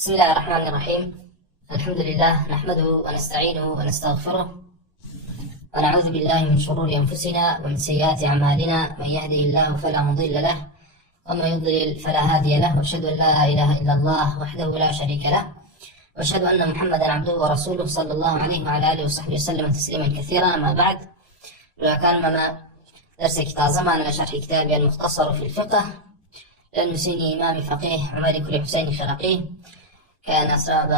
بسم الله الرحمن الرحيم. الحمد لله نحمده ونستعينه ونستغفره ونعوذ بالله من شرور أنفسنا ومن سيئات أعمالنا، من يهده الله فلا مضل له ومن يضلل فلا هادي له، وأشهد أن لا إله إلا الله وحده لا شريك له، وأشهد أن محمدا عبده ورسوله صلى الله عليه وعلى آله وصحبه وسلم تسليما كثيرا. أما بعد، كان معنا درس كتاب زمان لشرح كتابي المختصر في الفقه للمسيني إمام فقيه عمر كل حسين خرقي، كان أسراب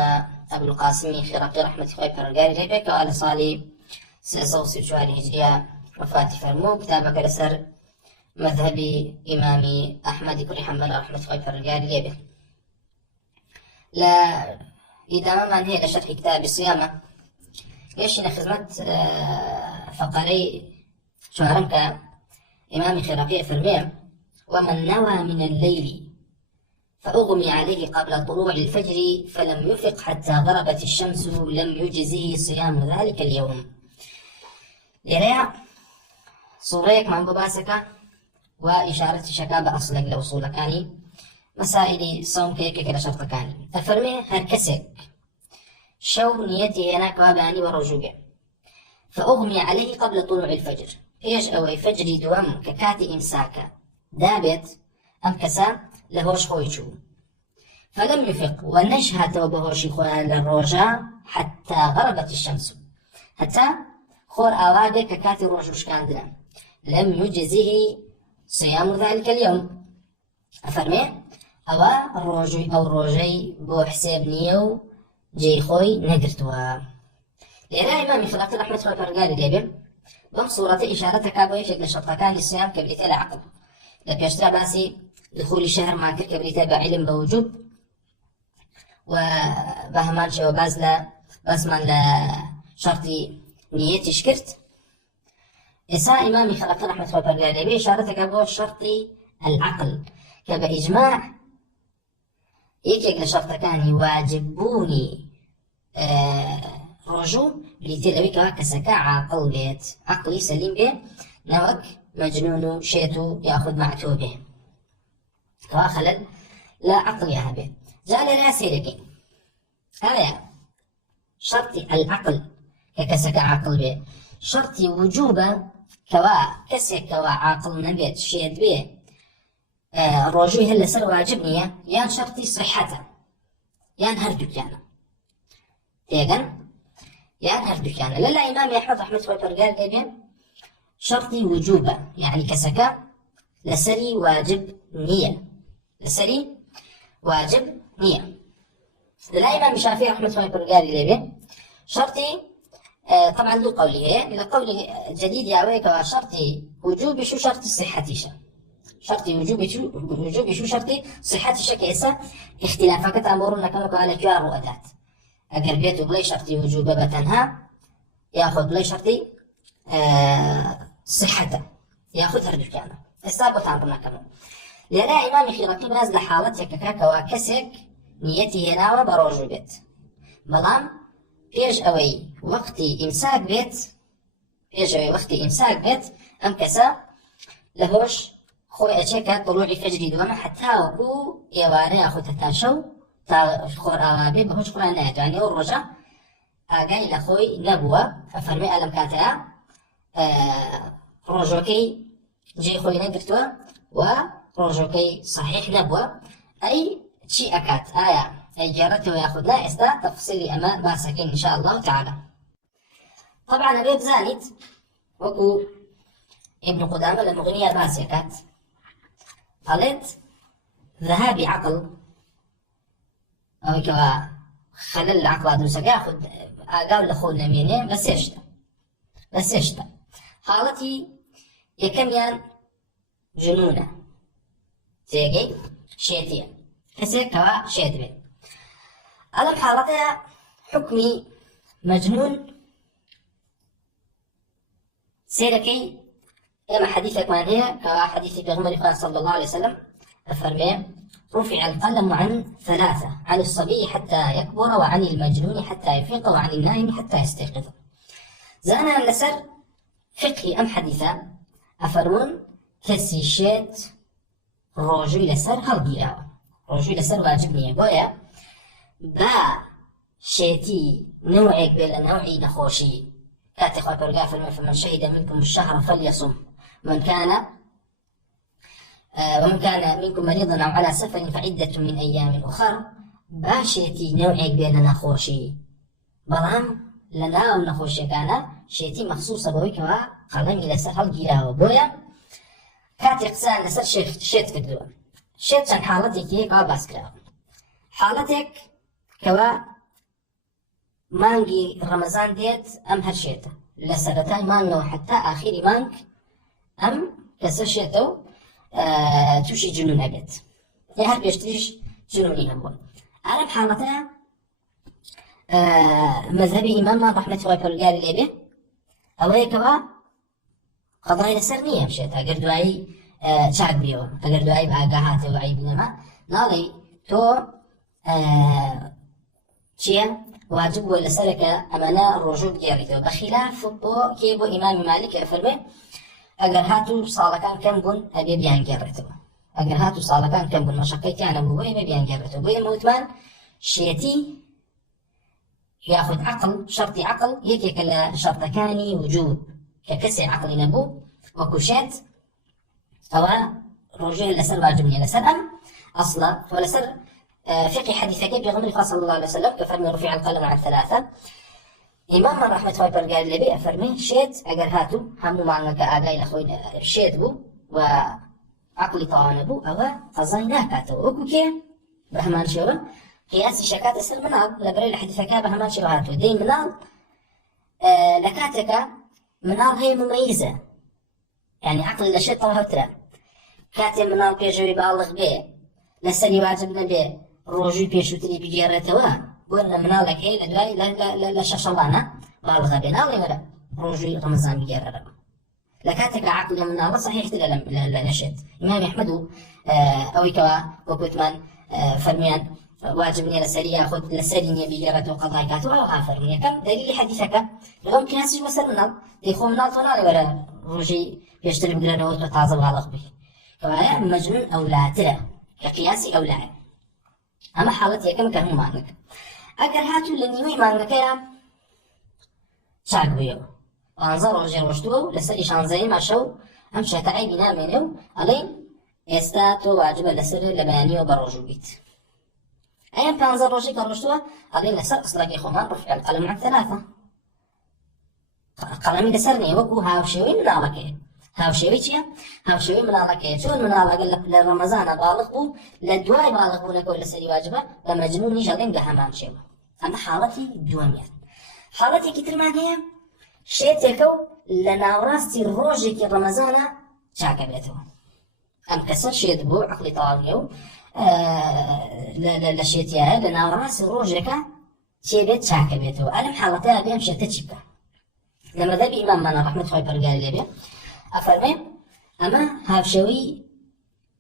أبو القاسم خرقي رحمة خوي برقاري ليبك وعلى صالي سيصوصي شواري هجرية وفاة فرمو كتابك لسر مذهبي إمامي أحمد كل حنبل رحمة خوي برقاري ليبك. لا إذا ما هي لشرح كتاب الصيامة يشين خدمة فقري شوارنك إمامي خرقي فرميه: ومن نوى من الليل فأغمي عليه قبل طلوع الفجر فلم يفق حتى غربت الشمس لم يجزه صيام ذلك اليوم. لريع صوريك من بباسك وإشارة شكاب أصلك لوصول كاني مسائل صوم كيك كلا شرط كاني أفرمي هركسك شو نيتي هناك واباني ورجوع فأغمي عليه قبل طلوع الفجر إيش أوي فجري دوام ككاتي إمساكا دابت أم كسا لهوش خويشو فلم يفق ونشهت وبهوش خوان للروجا حتى غربت الشمس حتى خور أوادك ككاتي روجوش كاندنا لم يجزه صيام ذلك اليوم. أفرمي أوا الروجي أو روجي بو حساب نيو جي خوي نقرتوا لأن إمامي خلقت رحمة الله فرقالي ليبي بم صورة إشارتك أبوي شكل شرطكان الصيام كبريتي العقل لبيشترى باسي دخول الشهر مع كل كبريتي بعلم بوجوب وبهمان شو بازلا بسمان لشرطي نيتي شكرت إساء إمامي خلقت رحمة الله فرقالي ليبي إشارتك أبوي شرطي العقل كبإجماع يكيك لشرطكاني واجبوني رجوع بريتي لبي كسكا عاقل بيت عقلي سليم به نوك مجنون شيتو ياخذ معتوبه خلل لا عقل يا به جعل راسي هذا شرطي العقل كسكا عقل به شرطي وجوبا كوا كسك كوا عاقل نبيت شيت به الرجوع هلا سر واجبني يان شرطي صحته يان هردك يعني تيغن يان هردك يعني لا إمام يحفظ أحمد خوي برقال قبين شرطي وجوبا يعني كسكا لسري واجب نية لسري واجب نية. لا إمام الشافعي رحمة الله برقال قبين شرطي طبعا له قولي لقول جديد يا ويك شرطي وجوبي شو شرط الصحة شرطي وجوبي شو شرطي صحة كيسة اختلافك تأمرون كما قال كيار وأدات أجر بيته بلاي شرطي وجوبة بتنها ياخذ بلاي شرطي صحته ياخذ هردوك يعني استابت عمرنا كمان لأن إمامي خيرقي نازل حالتك كاكا وكسك نيتي هنا وبروجو بيت بلام بيج أوي وقتي إمساك بيت أم كسا لهوش خوي أشيكا طلوع فجري دوما حتى وكو يواري أخو تتاشو تا خور أوابي بهوش قرآن نهتو يعني أول رجع أقاي لأخوي نبوة أفرمي ألم كاتها رجوكي جي خوي نقرتوا ورجوكي صحيح نبوة أي شيء أكات أي جارته ويأخذنا إستا تفصيلي أما باسكين إن شاء الله تعالى. طبعا أبيب زانيت وكو ابن قدامة المغنية باسكات قالت ذهابي عقل أو كوا خلل العقل هذا سجاخد قال لخونا مينين بس يشتا حالتي يكميان جنونة تيجي شيتيا حسي كوا شيت بي ألم حالتها حكمي مجنون سيركي إما حديثك ما هي كحديث پیغمبر صلى الله عليه وسلم أفرمي رفع القلم عن ثلاثة: عن الصبي حتى يكبر، وعن المجنون حتى يفيق، وعن النائم حتى يستيقظ. زانا لسر فقهي أم حديثة أفرمون كسي شيت ڕۆژووی لەسەر هەڵگیراوە، ڕۆژووی لەسەر واجب نییە. بۆیە با شيتي نوعك بلا نوعي نخوشي كاتي خوي برقا فمن شهد منكم الشهر فليصم ومن كان منكم مريضا أو على سفر فعدة من أيام أخرى با شيتي نوعك بلا نخوشي بلام لنا ونخوشي كان شيتي مخصوصة بويكوا قلمي لسر هالجيراوة بويا كاتي قسان لسر شيت كدوا شيت شان حالتك هيك باس كراو حالتك كوا مانجي رمضان ديت أم هرشيته لسرتاي مانجو حتى آخر مانج أم كسرشيتو توشي جنون أبيت يا هر بيشتريش جنوني نبون أنا بحالتها مذهبي إمام رحمة الله بالقاري ليبه أو هيكوا قضايا لسرنية مشيت أقر دواي شاك بيو أقر دواي بأقاهاتي وعي بنما نالي تو چیه واجب ولا سلك أمانة الرجوع جاريته بخلاف بو كيبو إمام مالك أفرمي أجر هاتو صالكان كم بون أبي بيان جاريته أجر هاتو صالكان كم بون مشقتي أنا بو أبي بيان جاريته بو موتمان شيتي ياخذ عقل شرطي عقل هيك كلا شرط كاني وجود ككسر عقل نبو وكشات أو رجوع لسر واجبني لسر أم أصلا ولا سر فقه حديثك بيغمر صلى الله عليه وسلم كفرمي رفع القلم عن ثلاثة إمام من رحمة الله قال لي بي أفرمي شيت أجر هاتو همو معنك آقاي لأخوين شيت بو وعقلي طوان بو أو قضاينا كاتو وكو كي بهمان شيرا قياسي شكات السر منال لبري الحديثك بهمان شيرا هاتو دي منال لكاتك منال هي مميزة يعني عقلي لشيت طوها ترى كاتي منال بيجوري بالغ بيه لسني واجب نبي روجي بيشوتني بجيرتوا قلنا منالك هي لدواي لا ششلانة بالغة بينال ولا روجي رمضان بجيرتوا لكاتك عقل منال صحيح لا نشد إمام أحمد أو كوا وكتمان فرميان واجبني لسري ياخذ لسري بجيرته قضاء كاتوا أو فرميان كم دليل حديثك لهم كناسي وسر منال يخو منال طنال ولا روجي يشتري بجيرته وتعظم بالغ به كوا مجنون أو لا ترى كقياسي أو لا أما حالتي كم كان مانك أجر هاتو لنيوي مانك يا شاك بيو وانظر رجال رشتو لسري شانزي ما شو أمشي تعي بنا منو ألين استاتو واجب لسر لباني وبروجو بيت أيام بانظر رجال كرشتو ألين لسر أصلاقي خمان رفع القلم عن ثلاثة قلمي لسرني وكو هاوشيوي من علاكي هاوشيوي چیه؟ هاوشيوي مناڵەکەیە چۆن مناڵەکە لە ڕەمەزانە باڵغ بوو لە دوای باڵغ بوونەکەەوە لەسەری واجبە بە مەجنونیش ئەڵێن بە هەمان شێوە ئەمە حاڵەتی دووەمیان حاڵەتێکی ترمان هەیە شێتێکە و لە ناوڕاستی ڕۆژێکی ڕەمەزانە چاکە بێتەوە ئەم کەسە شێت بوو عەقڵی تەواو نییە و لە شێتیایە لە ناوڕاستی ڕۆژێکە چێبێت چاکە بێتەوە ئەلەم حاڵەتەیە بێم شێتە چی بکە لە مەذهەبی ئیماممانە ڕەحمەت خۆی پەروەردگار لێبێ أفرمي أما هافشوي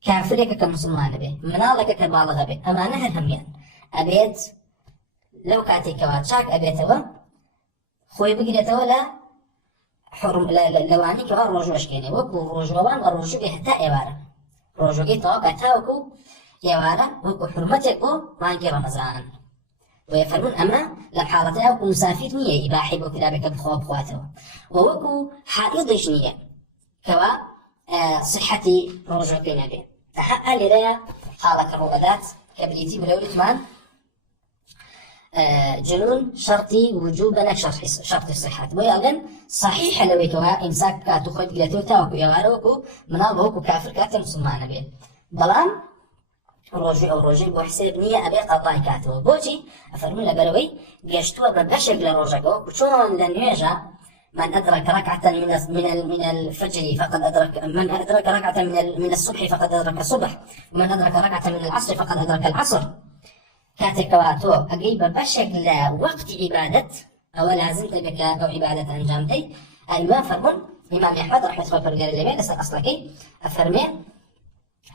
كافرك كمسلمان به منالك كبالغ به أما نهر هميان أبيت لو كاتي كواتشاك أبيتوا خوي بقريتوا لا حرم لواني كوا روجوش كيني وكو روجوان وروجو بهتا إيوارا روجو كي طاقة تاوكو إيوارا وكو حرمتكو مانكي رمضان ويفرمون أما لبحالتها وكو مسافر نية إباحي بكلابك بخواب خواتوا ووكو حائضش نية كوا صحتي رجوع بين به تحقق لريا حالك الرؤدات كبريتي ولولتمان جنون شرطي وجوبا شرط الصحة ويأذن صحيح لو يتوا إمساك كاتو خد قلتو تاوكو يغاروكو منالوكو كافر كاتو مسلمان به بلان رجوع أو رجوع بحساب نية أبي قضاء كاتو بوجي أفرمون لبروي قشتوا ببشق لرجعكو وشون لنيجا من أدرك ركعة من الفجر فقد أدرك من أدرك ركعة من الصبح فقد أدرك الصبح ومن أدرك ركعة من العصر فقد أدرك العصر كاتكواتو أجيب بشكل وقت عبادة أو لازمت بك أو عبادة أنجامتي الإمام فرمون إمام أحمد رحمة الله فرقال الجميع لسه أصلكي أفرمي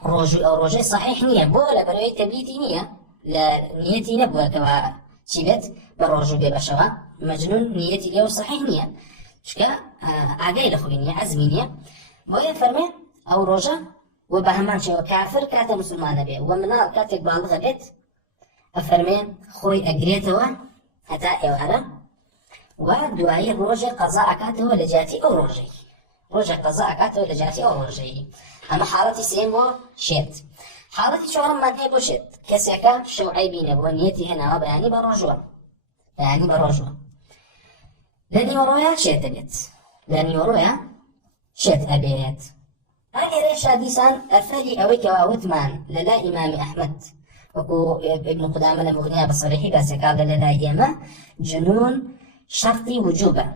روجي صحيح نية بولا بروي تبليتي نية لا نيتي نبوة كوا شبت بروجو ببشرة مجنون نيتي ليو صحيح نية شكا عقاي لخوينية عزمينية بويا فرمي أو روجا وبهمان شو كافر كاتا مسلمان به ومنال كاتك بالغ بيت أفرمين خوي أجريتوا هتا إيوارا ودوائي روجي قضاء كاتو لجاتي أو روجي قضاء كاتو لجاتي أو روجي أما حالتي سيمبو شيت حالتي شو من هي بو شيت كسيكا شو عيبين أبو نيتي هنا بياني بروجوا لاني ورويا شيت أبيت لاني ورويا شيت أبيت هاي ريش حديثان أفري أويك وأوتمان للا إمام أحمد وكو ابن قدامة المغنية بصريحي بس قال للا إيما جنون شرطي وجوبا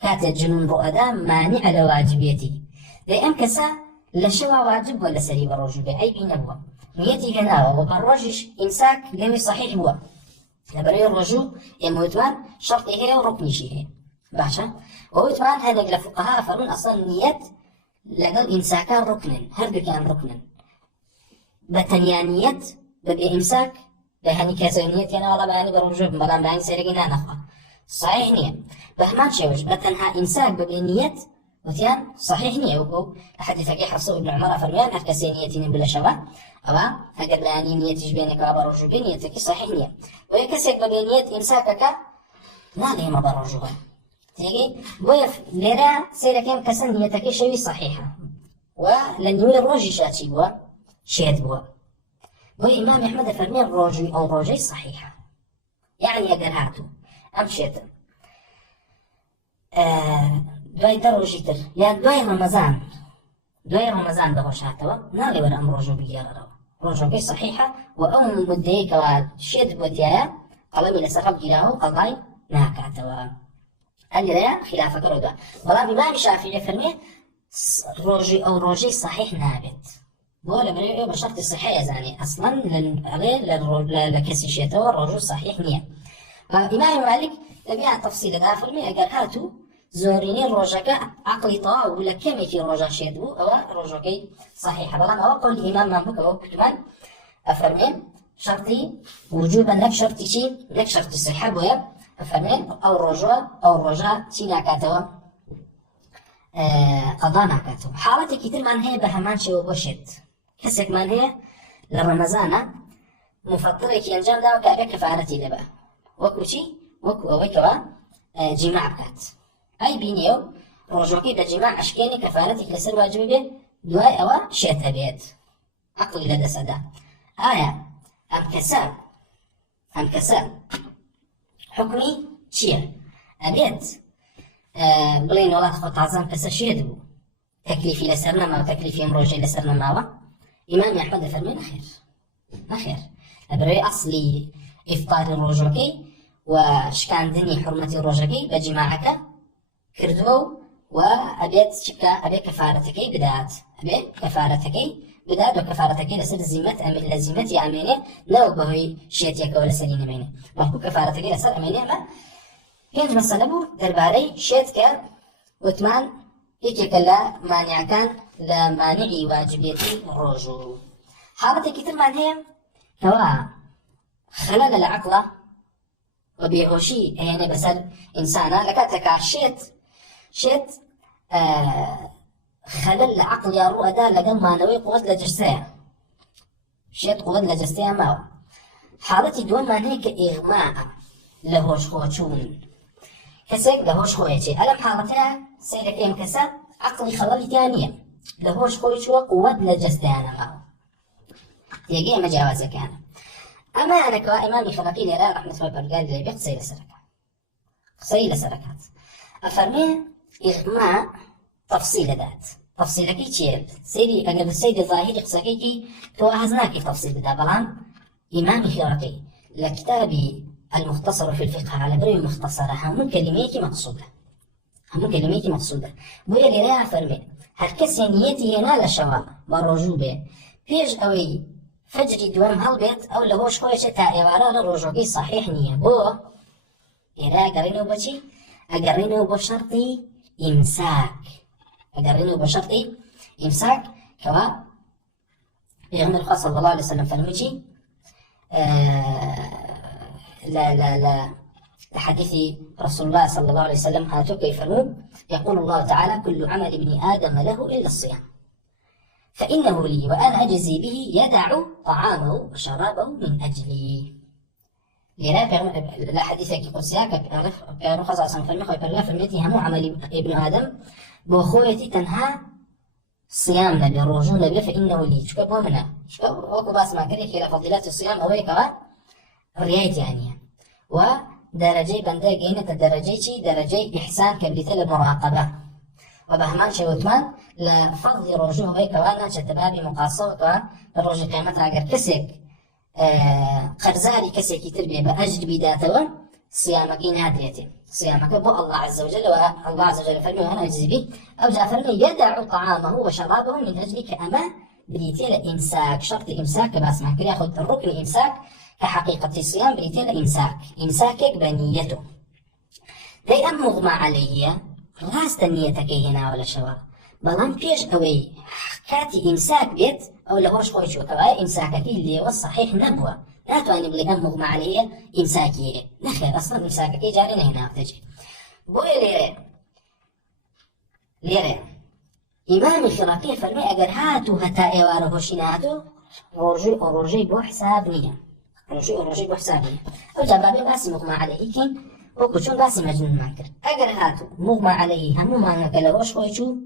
كات جنون رؤدا مانع لواجبيتي لأن كسا لشوا واجب ولا سري بروجوبي أي بين أبوه نيتي هنا وبالرجش إمساك لوي صحيح هو لبري الرجوع يموتمان شرطي هي وركني شيء باشا ووتمان هذا الفقهاء فرون أصلا نيت لقل إمساكا ركنا هرب كان ركنا بتنيانية ببي إمساك بهني كسرنية أنا والله بهني برجوع بمرام بهني سرقنا نخا صحيح نية بهمان شوش بتنها إمساك ببي نية وتيان صحيح نية وكو حديث كي حفصه ابن عمر فرميان هكسي نيتين بلا شوا أو هقد لاني نيتي بينك وبرجوع بنيتك صحيح نية ويكسك ببي نية إمساكك لا ليه ما برجوع تيجي بويف لرا سيركم كسن نيتك شوي صحيحة ولنوي الروجي شاتي بوا شيت بوا وإمام أحمد فرمي الروجي أو روجي صحيحة يعني أقل هاتو أم شيت دوای دروجي تر يا دوای رمضان بهوش هاتوا نالي ولا أم روجو بيجارة روجي صحيحة وأم مديك وشيت بوتيايا قلمي لسرب جيراهو قضاي ناكاتوا اللي رأى خلافة كرودا والله إمام الشافعي فرمي روجي أو روجي صحيح نابت ولا بريء بشرط الصحة يعني أصلا لكسي شيتوا الرجل صحيح نية إمام مالك تبيع تفصيل ده فرمي قال هاتوا زوريني الرجاء عقلي طاع ولا كم في رجاء شيدو أو رجاء صحيح بلان أو قول الإمام مالك أو كتمان أفرمي شرطي وجوبا لك شرطي شيء لك شرط الصحة ويا أفرمي أو الرجاء تينا كاتوا قضانا كاتوا حالتي كتير من هي بهمان شو بوشت كسك من هي لرمضان مفطرك ينجم دا وكأبي كفارتي لبا وكوشي وكوا جماع بكات أي بينيو رجوكي دا جماع أشكيني كفارتك لسر واجبي به دواي أوا شيت أبيت عقلي لدى سدا أم كسا حكمي چیه؟ أبيت بلين والله خو تعظم كسا شيت بو تكليفي لسرنا ما وتكليفي مروجي لسرنا ما إمام أحمد فرمي نخير أبري أصلي إفطار الرجوكي وشكاندني حرمة الرجوكي بجماعك كردو وأبيت شكا أبي كفارتكي بدات وكفارتكي لسر لزمتي أميني لو بهي شيتيك ولا سنين أميني وحكو كفارتكي لسر أميني ما كانت مسألة بو درباري شيتك وثمان هيك لا مانع كان لا مانعي واجبيتي الرجو حالتي كتير معناها كوا خلل العقل وبيعوشي يعني بسال إنسانا لكاتك شيت خلل العقل يا رؤدا لقل ما نوي قوة لجستيا شيت قوة لجستيا ماو حالتي دون ما هيك إغماء لهوش خوشون كسيك لهوش خويتي ألم حالتها سيرك إم كسا عقلي خلالي تانية لهوش خويتوا قوة لجستيا ماو يجي مجاوزة كان أما أنا كإمامي خلقي لي رحمة الله برقال لي بيق قصيلة سركات أفرمي إغماء تفصيل ذات تفصيل كي تشيل سيدي أقل السيد الظاهري قصكيكي توهزناكي تفصيل ذا بلان إمامي خلقي لكتابي المختصر في الفقه على بري مختصرة هم كلميكي مقصودة بويا لي رأي أفرمي هالكسي نيتي هنا لشواء بروجوبة بيج أوي فجري دوام هالبيت أو لهوش خويشة تائوارا للرجوكي صحيح نية بو إذا أقرينو بشي أقرينو بشرطي إمساك كوا بيغمر الخاص صلى الله عليه وسلم فرميجي لا لحديث رسول الله صلى الله عليه وسلم هاتوك يفرمون يقول الله تعالى كل عمل ابن آدم له إلا الصيام فإنه لي وأنا أجزي به يدع طعامه وشرابه من أجلي. لا حديثك قدسياك كانوا خصاصا فرمي خوي فرميتي همو عمل ابن آدم بوخويتي تنها صيام نبي الرجوع نبي فإنه لي شكو بو منه شكو وكو باس ما كريك إلى فضيلات الصيام أويكوا ريايت يعني ودرجة بنده جينة درجة درجة إحسان كبريت المراقبة وبهمان شوتمان لفضل رجوع أويكوا أنا شتبابي مقاصة الرجوع قيمتها أجر كسك قرزاري كسك تربية بأجر بداتوا صيامك نادرية صيامك بو الله عز وجل والله عز وجل فرمي أنا أجزي به أو جاء فرمي يدع طعامه وشرابه من أجلك أما بريتي لإمساك شرط إمساك بس ما كده ياخذ الركن إمساك كحقيقة الصيام بريتي إمساكك بنيته دي أم مغمى عليه راست نيتك هنا ولا شوا بلان بيش أوي كاتي إمساك بيت أو لهوش خوي شو كواي إمساكك اللي هو الصحيح نبوة لا تواني بلي أم مغمى عليه إمساكي نخير أصلا إمساكك جارينا هنا تجي بوي ليري إمام الخراقي فرمي أجر هاتو هتائي وارهوشيناتو روجي بو حساب نية روجي بو حساب نية أو جابابي باسي مغمى عليه كين وكوشون باسي مجنون مانكر أجر هاتو مغمى عليه همو مانك لهوش خويشو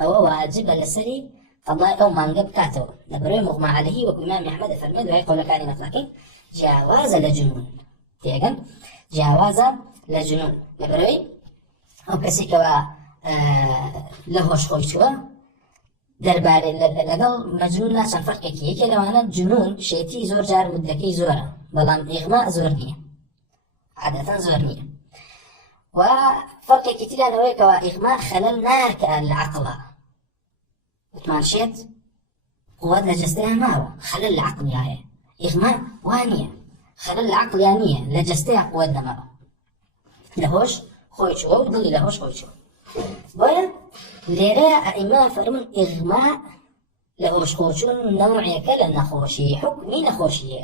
أو واجب لسري قضاء أو مانجب كاتو نبروي مغمى عليه وإمام أحمد فرمي وهي قول كاني مطلقين جاواز لجنون تيجن جاواز لجنون نبروي أو كسيكوا لهوش خويشوا درباري لقل مجنون ناسان فرقكي كده وانا جنون شيتي زور جار مدكي زورا بلان إغماء زورنية عادة زورنية وفرق كتير أنا ويكوا إغماء خلل ناك العقل وتمارشيت قوات لجستها ماو خلل العقل يعني إغماء وانية خلل العقل يعني لجستها قوات ماو لهوش خويشوا وبدل لهوش خويشوا بويا ليرا أئمة فرمون إغماء لهوش خوشون نوعي كلا نخوشي حكمي نخوشي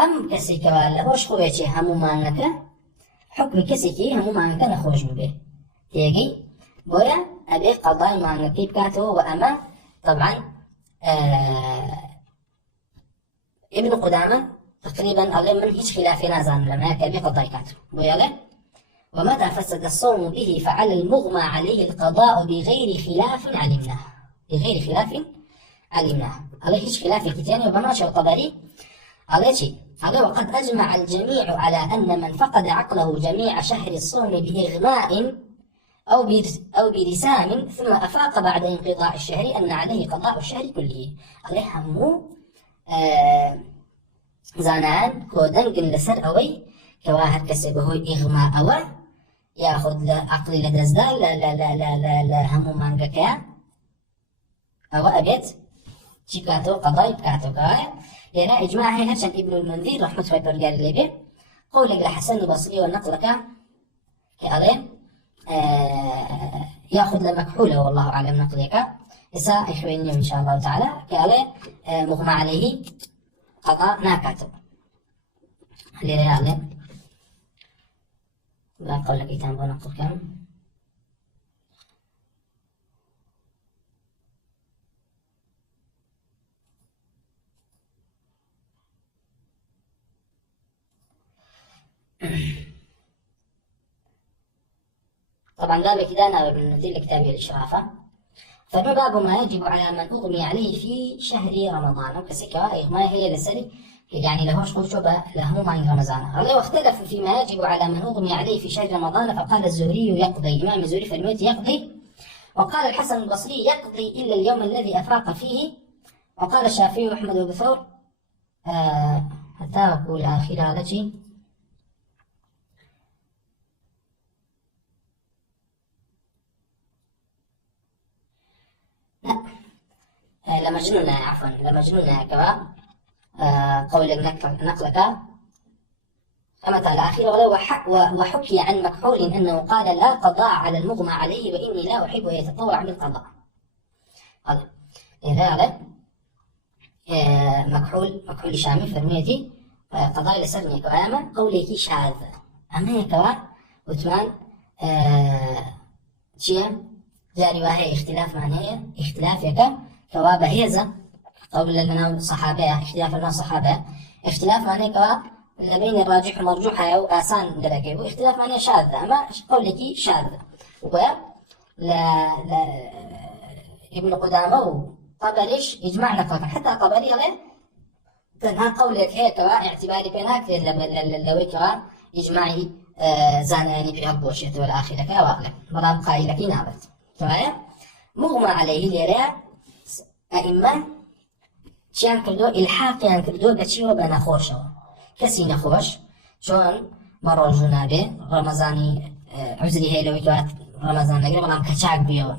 أم كسيكا لهوش خوشي همو مانكا حكمي كسيكي همو مانكا نخوش به تيجي بويا أبي قضاء مانكي بكاتو وأما طبعا ابن قدامة تقريبا أغلب من هيش خلافي نازان لما يكبي قضاء كاتو بويا لي ومتى فسد الصوم به فعلى المغمى عليه القضاء بغير خلاف علمناه بغير خلاف علمناه عليه هيش خلاف كتاني وبناشي الطبري عليه شيء عليه وقد أجمع الجميع على أن من فقد عقله جميع شهر الصوم بإغماء أو برسام ثم أفاق بعد انقضاء الشهر أن عليه قضاء الشهر كله عليه همو زانان كودنقن لسر أوي كواهر كسبه إغماء أوي ياخذ عقلي لدزدار لا همو مانجا أو أبيت شيكاتو قضاي بكاتو كايا لأن إجماع هي هرشان ابن المنذر رحمة الله برجال الليبي قولك لحسن البصري والنقلك كألي ياخذ لمكحولة والله أعلم نقلك إسا إخواني إن شاء الله تعالى كألي مغمى عليه قضاء ناكاتو لريالي لا قول لك إيتام بنقل كم طبعا قال كده أنا بنزل كتابي الإشرافة فما باب ما يجب على من أغمي عليه في شهر رمضان وكسكة إغماء هي لسري يعني لهوش قلشبة له ما رمضان الله واختلف فيما يجب على من أغمي عليه في شهر رمضان فقال الزهري يقضي إمام الزهري في الميت يقضي وقال الحسن البصري يقضي إلا اليوم الذي أفاق فيه وقال الشافعي وأحمد وأبو ثور حتى أقول آخر هذا شيء لمجنون عفوا لمجنون كما قول نقلك أما على آخره وحكي عن مكحول أنه قال لا قضاء على المغمى عليه وإني لا أحب أن يتطوع بالقضاء هذا مكحول شامي فرميتي قضاء لسرني كأما قوليك شاذ أما يكوا وثمان شيء جاري وهي اختلاف معناه اختلاف يكا كوا بهيزة قول لنا صحابة اختلاف لنا صحابة اختلاف معناه كوا بين الراجح والمرجوح أو آسان درجة واختلاف معناه شاذ أما قولك شاذ و لا ابن قدامة طبريش يجمعنا كوا حتى طبري عليه تنها قولك هيك اعتباري بينك لو كوا يجمعي زاناني في هبوشيت والآخرة كواغلب مرام قائلة في نابت تمام مغمى عليه ليرى أئمة چیان کردو الحاقیان کردو بچی و بنخوشەوە کەسی نەخۆش چۆن مەڕۆژوو نابێ ڕەمەزانی عوزری هەیە لەوەی کەوات ڕەمەزان نەگرێ بەڵام کەچاک بیەوە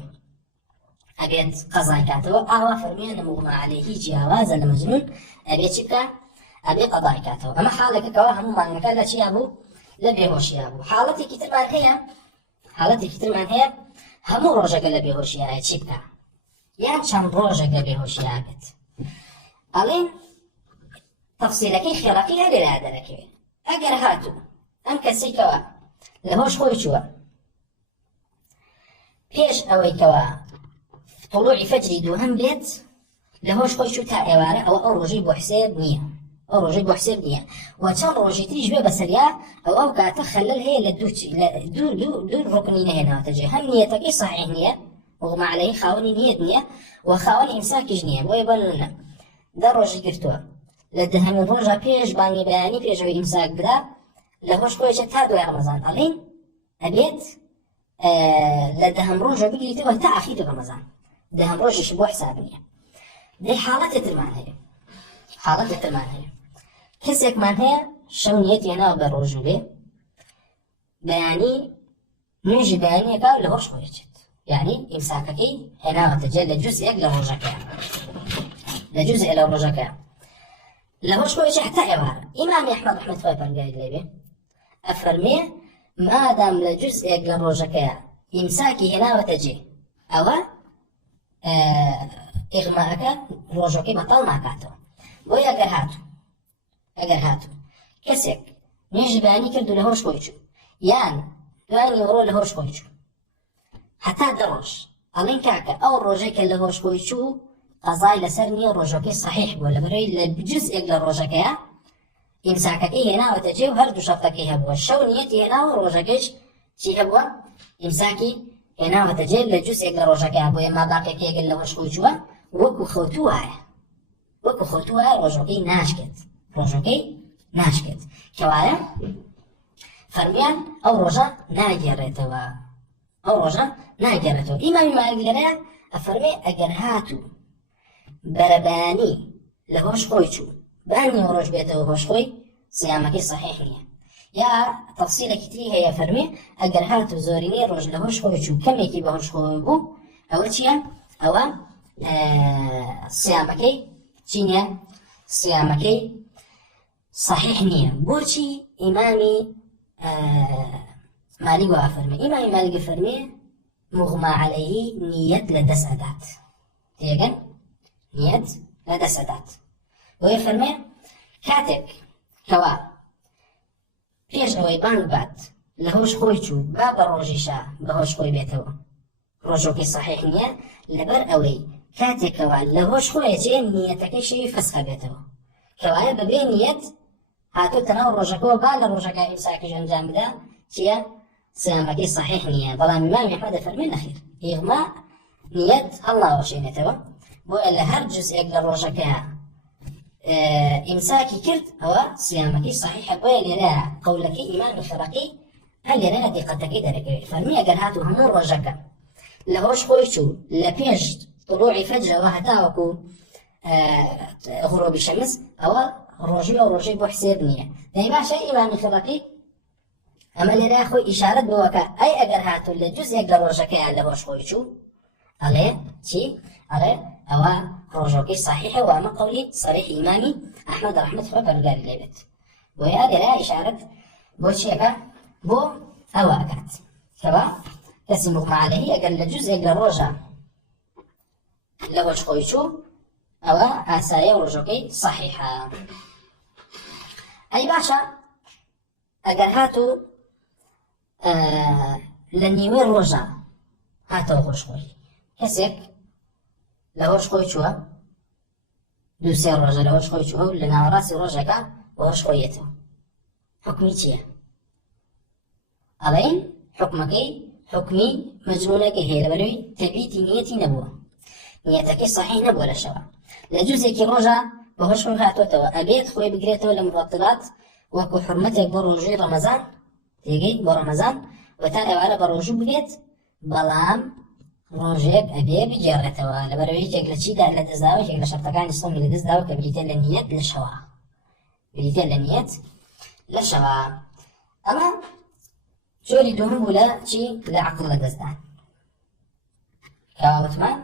ئەبێت قەزای کاتەوە ئاوا فەرموویانە مغمە عەلەیهی جیاوازە لە مەجنون ئەبێت چی بکات ئەبێ قەضای کاتەوە ئەمە حاڵێکەکەوە هەموو مانگەکە لە چیا بوو لە بێهۆشیا بوو حاڵەتێکی ترمان هەیە هەموو ڕۆژێکە لە بێهۆشیایە چی بکات یان چەند ڕۆژێک لە بێهۆشیا بێت ئەڵێن تەفسیرەکەی خێڕەقی هەر لێرە دەرەکەوێت ئەگەر هاتوو ئەم کەسێکەوە لە هۆش خۆی چووە پێش ئەوەی کەوە طلوعی فەجری دووهەم بێت لە هۆش خۆی چوو تا ئێوارە ئەو ڕۆژەی بۆ حسێب نییە و چەند ڕۆژی تریش بێ بەسەریا ئەو کاتە خەلەل هەیە لە دوو ڕوکنی نەهێناوەتە جێ هەم نیەتەکەی صحیح نییە مغمە عەلەیهی خاوەنی نیەت نییە و خاوەنی ئیمساکیش نییە بۆیە بەنونە دا ڕۆژی گرتووە لە دەهەمین ڕۆژە پێش بانگی بەیانی پێشەوەی ئیمساک برا لە هۆش خۆیەکە تا دوای ڕەمەزان ئەڵێن ئەبێت لە دەهەم ڕۆژە بگریتەوە تا ئاخیری ڕەمەزان دەهەم ڕۆژێکی بۆ حساب نییە دەی حاڵەتێک ترمان هەیە کەسێکمان هەیە شەو نیەتی هێناوە بە ڕۆژوو بێ بەیانی نوێژی بەیانیەکە لە هۆش خۆیەچێت یعنی ئیمساکەکەی هێناوەتە جێ لە جوزئێک لە ڕۆژەکەیان لجزء لو رجعك لهوش كويس حتى إيوار إمام أحمد رحمة الله بنجاي ليبي أفرميه ما دام لجزء قبل رجعك إمساكي هنا وتجي أو إغماءك رجعك بطل ما كاتو ويا أجر هاتو كسك نجباني كردو لهوش كويس يان دواني ورو لهوش كويس حتى دروش ألين كاكا أو رجعك لهوش كويس قضای لەسەر نییە ڕۆژەکەی صحیح بووە لەبەرەوەی لە جزئێک لە ڕۆژەکەیە ئیمساکەکەی هێناوەتە جێ و هەردوو شەرتەکەی هەبووە شەو نیەتی هێناوە ڕۆژەکەیش چی هەبووە ئیمساکی هێناوەتە جێ لە جزئێک لە ڕۆژەکەیە بۆیە ماباقیەکەیەک لە هۆش خۆی چووە وەکو خەوتووایە ڕۆژەکەی ناشکێت کەوایە فەرمیان ئەو ڕۆژە ناگێڕێتەوە ئیمامی مالک لەرەیە ئەفەرمێ ئەگەر هاتوو بەرەبانی لە هۆش خۆی چوو بانی ڕۆژ بێتەوە هۆش خۆی سیامەکەی صحیح نییە یا تەفسیلێکی تری هەیە فەرمێ ئەگەر هاتوو زۆرینەی ڕۆژ لە هۆش خۆی چوو کەمێکی بە هۆش خۆی بوو ئەوە چییە؟ ئەوە سیامەکەی چی نییە؟ سیامەکەی صحیح نییە بۆچی ئیمامی مالیک وا فەرمێ ئیمامی مالیک فەرمێ مغمى عليه نية لدس أدات تيجن نية لدس أدات ويفرمي كاتك كوا فيش أوي بانك بات لهوش خويتشو باب الروجيشا بهوش خوي بيتو روجوكي صحيح نية لبر أوي كاتك كوا لهوش خويتشي نيتك شي فسخ بيتو كوا ببي نية هاتو تناو روجكو بال روجكا إمساكي جنجام بدا شيا سيامكي صحيح نية بلان إمام أحمد فرمي نخير إغماء نية الله وشينتوا بو إلا هر جزء يقدر روجكها إمساكي كرت هو سيامكي صحيح بو إلا قولك إمام الخرقي هل يرى دقتك درك فرمي أقل هاتو همون روجكا لهوش خويشو لبيج طلوع فجر وهتاوكو غروب الشمس أو روجي بو حساب نية دايما شيء إمام الخرقي ئەمە لێرە خۆی ئیشارەت بەوەکە ئەی ئەگەر هاتوو لە جوزێک لە ڕۆژەکەیان لە هۆش خۆی چوو ئەڵێ چی ئەڵێ ئەوە ڕۆژەکەی صحیحە و ئەمە قەولی سەریح ئیمامی ئەحمەد ڕەحمەتوڵڵاه پەروەردگاری لێ بێت بۆیە لێرە ئیشارەت بۆ چیەکە بۆ ئەوە ئەکات کەوا کەسی مغمە عەلەیهی ئەگەر لە جوزێک لە ڕۆژە لە هۆش خۆی چوو ئەوە ئاساییە و ڕۆژەکەی صحیحە ئەی باشە ئەگەر هاتوو لە نیوەی ڕۆژە هاتەوە هۆش خۆی کەسێک لهوش خوي شو دو سير رجل لهوش خوي شو لنا راسي رجعك وهوش خويته حكمي تيه ألين حكمكي حكمي مجنونك هي لبروي تبيتي نيتي نبوه نيتك صحيح نبوه للشرع لجوزك رجع بهوش خوي هاتوته أبيت خوي بقريته لمفضلات وكو حرمتك بروجي رمضان تيجي برمضان وتاني على بروجو بقيت بلام روجيك أبي بجارته لبرويك لشي دا لدزداوي شكل شرطكان الصوم لدزداوي كبريتين للنيات للشواء بريتين للنيات للشواء أما شوري دوهم ولا شي لعقل لدزدان كاوتمان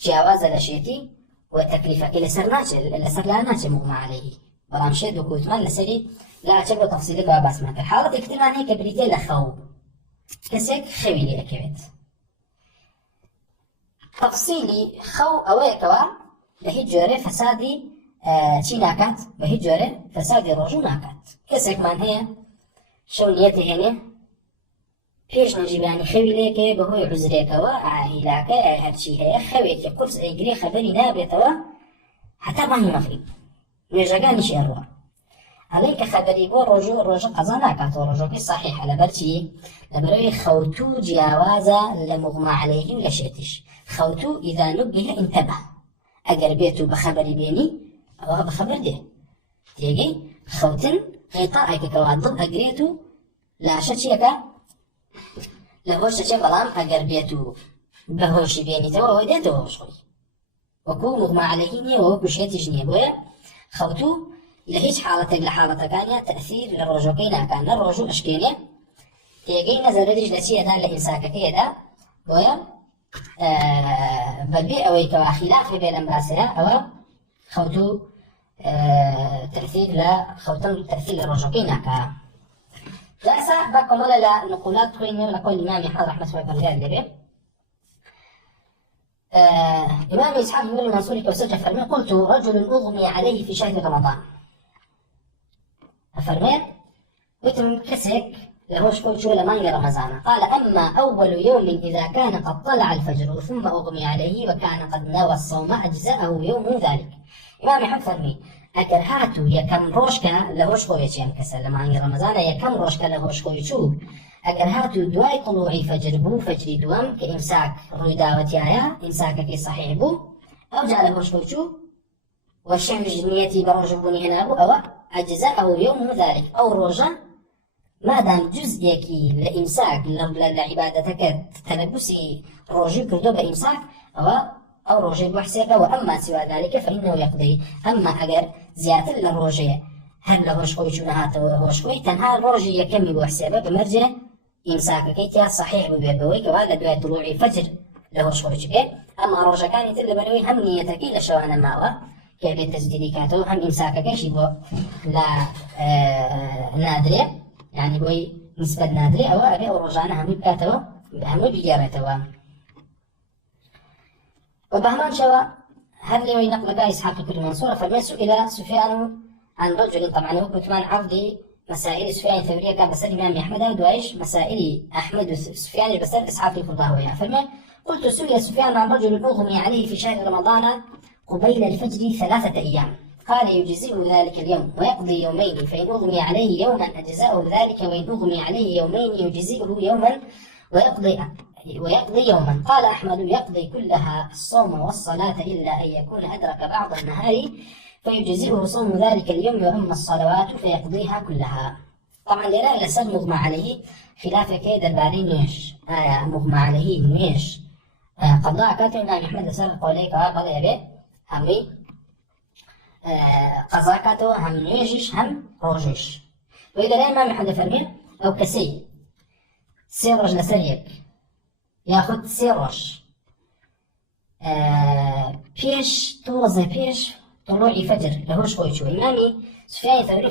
جاواز لشيتي وتكليفك لسر لا ناتي مغمى عليه بلام شي دوكوتمان لسري لا تشبه تفصيلك واباس معك حالة اكتمان هيك بريتين لخو كسك خوي لي أكيد تفصيلي خو أويكوا بهي جوري فسادي چی ناکات بهی جۆرە فەسادی ڕۆژوو ناکات کەسێکمان هەیە شەو نیەتی هێنێ پێش نەجیبانی خەوی لێکێ بەهۆی عوزرێکەوە ئاهیلاکە هەرچی هەیە خەوێکی قورس ئەیگرێ خەبەری نابێتەوە هەتا مانگی مەغریب نوێژەکانیشی ئەڕوا ئەڵێن کە خەبەری بۆ ڕۆژە قەزا ناکاتەوە ڕۆژەکەی صحیحە لەبەرچی لەبەرەوەی خەوتوو جیاوازە لە مغمى عليه و لە شێتیش خەوتوو ئیذا نوبه انتبه ئەگەر بێت و بەخەبەری بێنی ئەوە بەخەبەر دێ تێگەی خەوتن غیتاءێکەکەوە دڵ ئەگرێت و لاشە چیەکە لە هۆشە چێ بەڵام ئەگەر بێت و بەهۆشی بێنیتەوە ئەوە دێتەوە هۆشخۆی وەکو مغمى عليه نییە وەکو شێتیش نییە بۆیە خەوتوو لە هیچ حاڵەتێک لە حاڵەتەکانیە تەئثیر لە ڕۆژەکەی ناکات نە ڕۆژوو ئەشکێنێ تێگەی نەزەرەریش لە چیەدا لە ئیمساکەکەیەدا بۆیە بەبێ ئەوەی کەوا خلافی بێ لەم باسەیە ئەوە خەوتوو تأثير لا خوتن تأثير لروجوكي ناكا جالسة باكم ولا لا نقولات خويني ولا قول الإمام أحمد رحمة الله تعالى عليه إمام إسحاق بن المنصور كوسجة فرمي قلت رجل أغمي عليه في شهر رمضان فرمي وتم كسك لهوش قلت ولا ماني رمضان قال أما أول يوم إذا كان قد طلع الفجر ثم أغمي عليه وكان قد نوى الصوم أجزأه يوم ذلك إمام أحمد فرمي ئەگەر هاتوو یەکەم ڕۆژکە لە هۆش خۆیەکیان کەسە لە مانگی ڕەمەزانە یەکەم ڕۆژکە لە هۆش خۆی چوو ئەگەر هاتوو دوای طلوعی فەجر بوو فەجری دووەم کە ئیمساک ڕوویداوەتیایە ئیمساکەکەی صحیح بوو ئەوجا لە هۆش خۆی چوو و شەمژ نیەتی بە ڕۆژبوونی هێنابوو ئەوە ئەجزەئه یوم ذلك ئەو ڕۆژە مادام جزئێکی لە ئیمساک لە عیبادەتەکە تەلەبوسی ڕۆژی کردو بە ئیمساک ئەوە أو روجي بحسيقه وأما سوى ذلك فإنه يقضي أما أجر زيادة للروجي هل لهوش خوي شو نهاته وهوش خوي تنها الروجي يكمل بحسابه بمرجع إمساك كيتيا صحيح ببيبويك وهذا دواء طلوع فجر لهوش خوي شبه أما روجا كان يتل بنوي هم نيتك لشوانا ماوى كيف تسديدي كاتو هم إمساك كيشي بو لا نادرة يعني بوي نسبة نادرة أو أبي أو رجعنا هم بكاتو هم بجارته وبهمان شوى هل لي نقل بها إسحاق بن منصور فما سئل سفيان عن رجل طبعا هو كتمان عرضي مسائل سفيان الثورية كان بسأل الإمام أحمد ودوايش مسائل أحمد وسفيان بسأل إسحاق الفضاوية فما قلت سئل سفيان عن رجل أغمي عليه في شهر رمضان قبيل الفجر 3 أيام قال يجزئه ذلك اليوم ويقضي يومين فإن أغمي عليه يوما أجزأه ذلك وإن أغمي عليه يومين يجزئه يوما ويقضي يوما قال أحمد يقضي كلها الصوم والصلاة إلا أن يكون أدرك بعض النهار فيجزئه صوم ذلك اليوم وأما الصلوات فيقضيها كلها طبعا لا لسر مغمى عليه خلاف كيد البارين نيش مغمى عليه نيش قضاء كاتب الإمام أحمد سر قوليك وقضي به همي قضاء كاتب هم نيشش هم روجش وإذا لا إمام أحمد فرمي أو كسي سيرج لسريك ياخد سيروش بيش توزة بيش طلوعي فجر لهوش خوي شو إمامي سفيان الثوري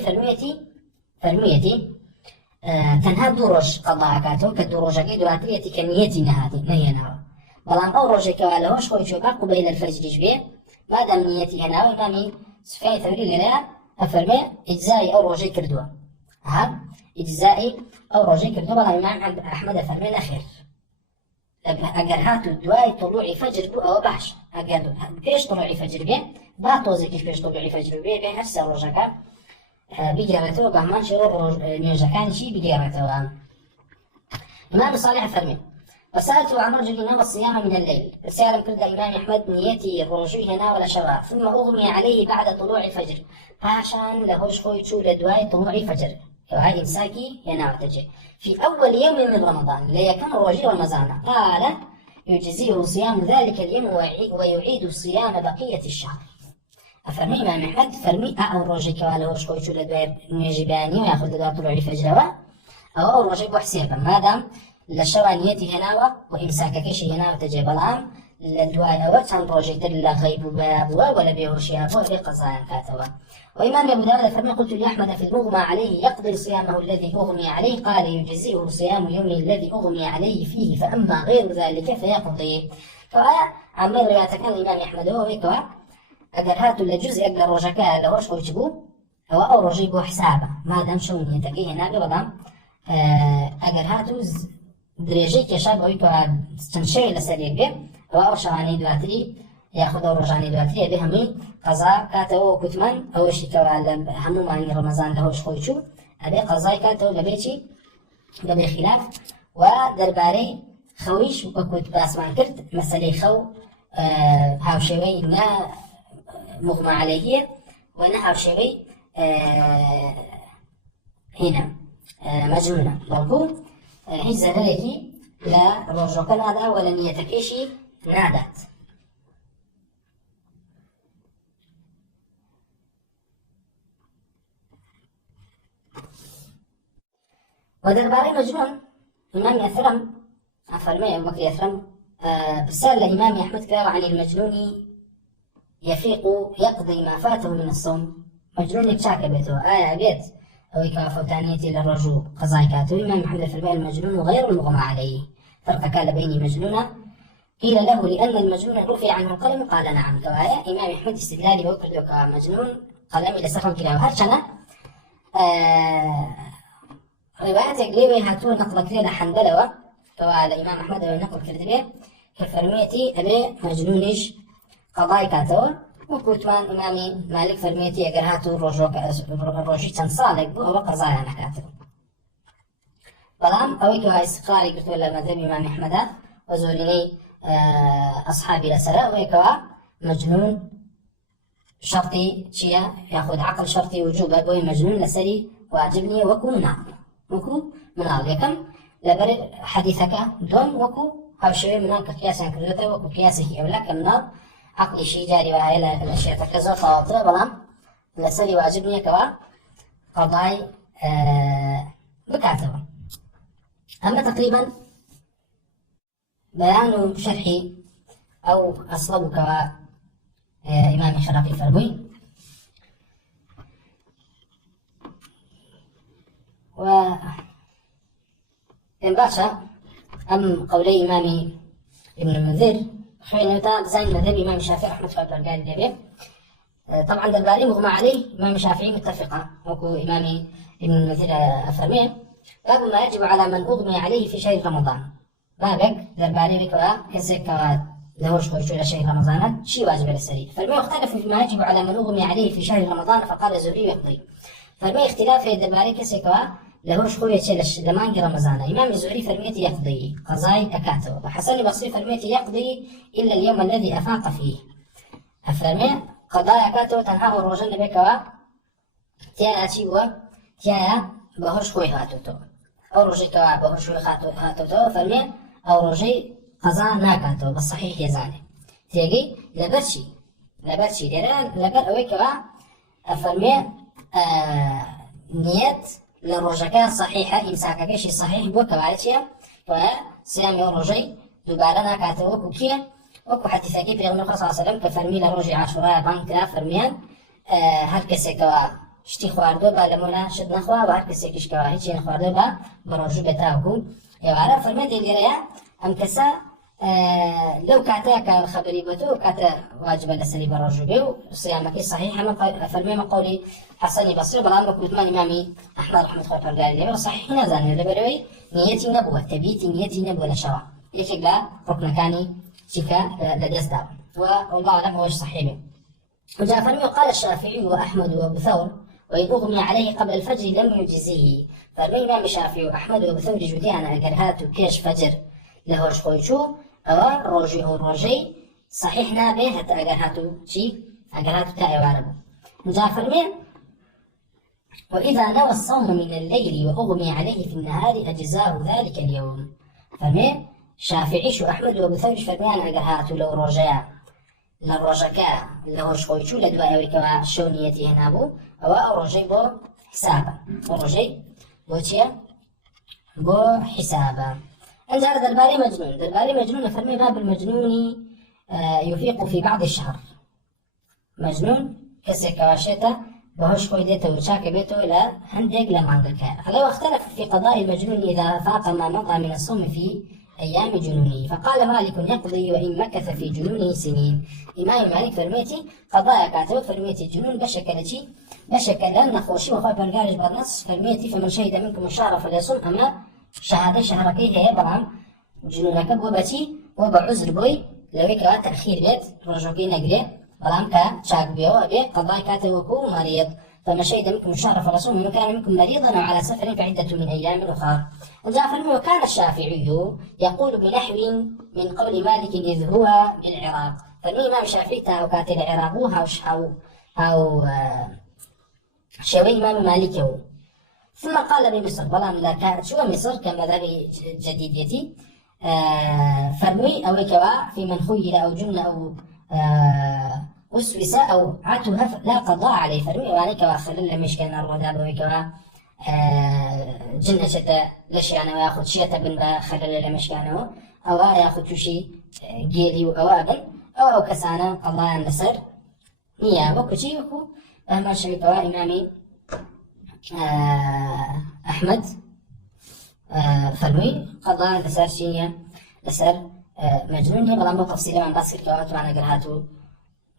فرميتي تنها دوروش قضاء كاتو كدوروجاكي دواتريتي كنيتي نهيناوا بلان أو روجك لهوش خوي شو باقو بين الفجر جبيه ما دام نيتي هناوا إمامي سفيان الثوري لنا أفرمي إجزائي أو روجي كردوا إجزائي أو روجي كردوا بلان إمام أحمد فرمينا خير ئەگەر هاتو دوای طلوعی فەجر بوو ئەوە باش، ئەگەر پێش طلوعی فەجر بێ با تۆزێکیش پێش طلوعی فەجر بێ هەر سێ ڕۆژەکە بگێڕێتەوە بە هەمان شێوە نوێژەکانیشی بگێڕێتەوە. إمام صالح فرمي وسألت عن رجل نوى الصيام من الليل فسألم كرد إمام أحمد نيتي الرجوع هنا ولا شواء ثم أغمي عليه بعد طلوع الفجر فعشان لهوش خوي شو لدواي طلوع الفجر وهاي إمساكي هنا وتجي في أول يوم من رمضان ليكن رجوع رمضان قال يجزيه صيام ذلك اليوم ويعيد صيام بقية الشهر. أفرمي إمام أحمد فرمي أو رجوع كواله هوش خوي شو لدواي نيجيباني ويأخذ لدواي طلوع الفجر أو رجوع بحسيبا ما دام لشوا نيتي هناوة وإمساككش هناوة تجي بلام لدواي أول كان روجي تر لا غيب بابوا ولا بيهوشي أبوا ولا قضايا كاتوا. وإمام أبو داود فرمي قلت لأحمد في المغمى عليه يقضي صيامه الذي أغمي عليه قال يجزئه صيام يومه الذي أغمي عليه فيه فأما غير ذلك فيقضي. فعمل رواياتك الإمام أحمد هو هيكوا أجر هاتوا لجزء أجر روجكا لهوش خويتشبو أو روجي بو حسابه ما دام شو نيتكي هنا بلام أجر هاتوا درێژەی کێشا بەوەی کە چەند شەوێ لەسەرێک بێ ئەوە ئەو شەوانەی دواتری یاخود ئەو ڕۆژانەی دواتری ئەبێ هەمووی قەزا کاتەوە کوتمان ئەوەشی کەوا لە هەموو مانگی ڕەمەزان لەهۆش خۆی چوو ئەبێ قەزای کاتەوە لەبێ چی بەبێ خلاف. و دەربارەی خەویش وەکوت باسمان کرد مەسەلەی خەو هاوشێوەی نا مغمى عليه و نە هاوشێوەی هێنا مەجنونە بەڵکو هیچ زەرەرێکی لە ڕۆژەکە نادا و لە نیەتەکەیشی نادات. و دەربارەی مەجنون ئیمام ئەثرەم ئەفەرمێ ئەبوبەکر ئەثرەم بسال لإمام أحمد كراوة عن المجنون يفيق يقضي ما فاته من الصوم. مجنونك شاكا بيته آية بيت أو كفوتانيتي للرجوع قضاء كاتو. إمام محمد في المجنون غير المغمى عليه فرق كان بيني مجنونة قيل له لأن المجنون رفع عنه القلم قال نعم. كوايا إمام أحمد استدلالي وكردو كمجنون قلم إلى سخن كلا وهرشنا رواياتك ليوي هاتو نقل كرينا حنبلوة كوايا الإمام أحمد نقل كردبه كفرميتي أبي مجنونش قضاء كاتو وكوتمان إمامي مالك فرميتي أجر هاتو روجي چەند ساڵێک بوو ئەوە قەزایان نەکاتەوە. بەڵام ئەوەی کە استقراری کردووە لە مەذهەبی ئیمام ئەحمەدا و زۆرینەی ئەصحابی لەسەرە ئەوەیە کەوا مەجنون شەرتی چییە یاخود عەقڵ شەرتی وجوبە بۆی مەجنون لەسەری واجب نییە وەکو مناڵ. یەکەم لەبەر حەدیثەکە، دووەم وەکو هاوشێوەی مناڵ کە قیاسیان کردوێتەوە وەکو قیاسێکی ئەولا کە مناڵ عقلشي جاري وهاي لشيء كذا فاطرة بلام لسري واجبني كوا قضاي بكاتبه. أما تقريبا بيان شرحي أو أصله كوا إمام الشرقي فربوي و إن باشا أم قولي إمامي ابن المنذر حين زين مذهب الإمام الشافعي رحمة الله قال لي طبعا درباري مغمى عليه الإمام الشافعي متفقة وكو إمامي ابن المنذر أفرميه باب ما يجب على من أغمي عليه في شهر رمضان. بابك درباري بكرة كسك لهوش خويشو لشهر رمضان شي واجب للسري. فالمي اختلف فيما يجب على من أغمي عليه في شهر رمضان فقال الزهري يقضي. فالمي اختلاف في درباري كسك لهوش خويش لمانج رمضان. إمام الزهري فرميتي يقضي قضاي أكاته وحسن بصري فرميتي يقضي إلا اليوم الذي أفاق فيه. أفرمي قضاء أكاته تنهاه الرجل بكوا تيا أشيبوا تيا بهوش خوي هاتوتو أو رجي كوا بهوش خوي هاتوتو فرمي أو رجي قضاء ناكاتو بالصحيح يزاني تيجي لبرشي دران لبر أوي كوا أفرمي نيت للرجكا صحيحة إمساككش صحيح بو كوارثيا وصيام الرجي دوباره ناكاتو وكو كيه وكو حديثكي بيغمبر صلى الله عليه وسلم كفرمي لروجي عاشوراء بانكرا فرميان هر کسی كوا شتي خواردو با لمونا شد نخوا و هر کسی کش كوا هیچی نخواردو با بروجو بتاوكو يوارا فرمي دي ليريا ام كسا لو كاتا كخبري بتو كاتا واجب لسلي بروجو بيو صيامك صحيح فرمي ما قولي حسني بصري بلان بكوت مان إمامي أحمد رحمة الله قال لي صحيح نزاني لبروي نيتي نبوة تبيتي نيتي نبوة لشوا يشك لا ركن كاني شكا لدزدا والله أعلم هو صحيح. وجاء فرمي وقال الشافعي وأحمد وأبو ثور وإن أغمي عليه قبل الفجر لم يجزيه. فرمي الإمام الشافعي وأحمد وأبو ثور جوديانا أجر هاتو كيش فجر له خويشو أو روجي هو روجي صحيح نابه حتى أجر هاتو شي أجر هاتو تاء وعرب. وجاء فرمي وإذا نوى الصوم من الليل وأغمي عليه في النهار أجزاه ذلك اليوم. فرمي شافعي شو أحمد وأبو ثور فرميان أجر هاتو لو روجيا للرجكاء لهوش خويشو لدواء أوريكوا شونيتي هنابو أو رجي بو حسابا ورجي بوتيا بو حسابا. أنزل درباري مجنون فرمي باب المجنون يفيق في بعض الشهر. مجنون كسي كواشيتا بهوش خوي ديتا وشاك بيتو إلى هندق لمانغكا. لو اختلف في قضاء المجنون إذا فاق ما مضى من الصوم في أيام جنونه. فقال مالك يقضي وإن مكث في جنونه سنين. إمام مالك فرميتي قضاء كاتب فرميتي جنون بشكل لأن نخوشي وخوي برقارج بالنص فرميتي فمن شهد منكم الشهر فليصم. أما شهادة شهركي هي برام جنونك بوبتي وبعذر بوي لويك تأخير بيت رجوكي نقري برام كشاك بيو أبي قضاء كاتب وكو مريض. فمن شهد منكم الشهر فليصم ومن كان منكم مريضا أو على سفر فعدة من أيام أخرى. وجاء فرمي وكان الشافعي يقول بنحو من قول مالك إذ هو بالعراق. فرمي إمام الشافعي تاو كاتب العراق هاو شوي إمام مالك. ثم قال بمصر بلان لا كانت شو مصر كمذهب جديدتي فرمي أو كوا في من خيل أو جن أو وسوس أو عتها لا قضاء عليه. فرمي وأنا كوا خلل المشكلة الرداب أو كوا جنة شتا لش يعني وياخذ شيء تبن خلل المشكلة أو ياخذ شيء جيلي أو أبن أو كسانة قضاء النصر نيابة كشي وكو أهم شيء كوا إمامي أحمد فرمي قضاء لسر شيء لسر مجنون. هي بلان بتفصيل من بس الكوات معنا قرهاتو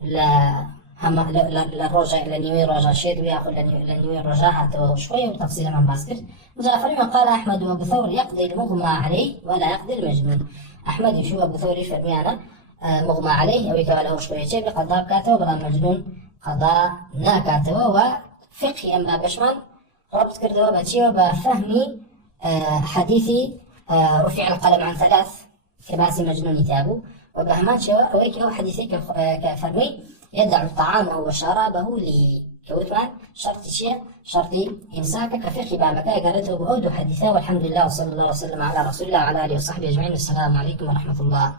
لا هم للرجع لنيوي رجع شيد ويأخذ لنيوي رجع هاتو شوية وتفصيل من باسكت. وجاء فرمي وقال أحمد وأبو ثور يقضي المغمى عليه ولا يقضي المجنون. أحمد يشوف أبو ثور فرمي أنا مغمى عليه أو يكواله شوية شيء بقضاء كاتو بلان مجنون قضاء نا كاتو. وفقهي أما بشمال ربط كردوا بتشي وبفهمي حديثي رفع القلم عن ثلاث كباسي مجنون تابو وبهمان شواء أويك أو حديثي كفرمي يدع طعامه وشرابه لكوثمان شرطي إمساكك كفقه بابك قرأته بأود حديثه. والحمد لله وصلى الله وسلم على رسول الله وعلى آله وصحبه أجمعين. السلام عليكم ورحمة الله.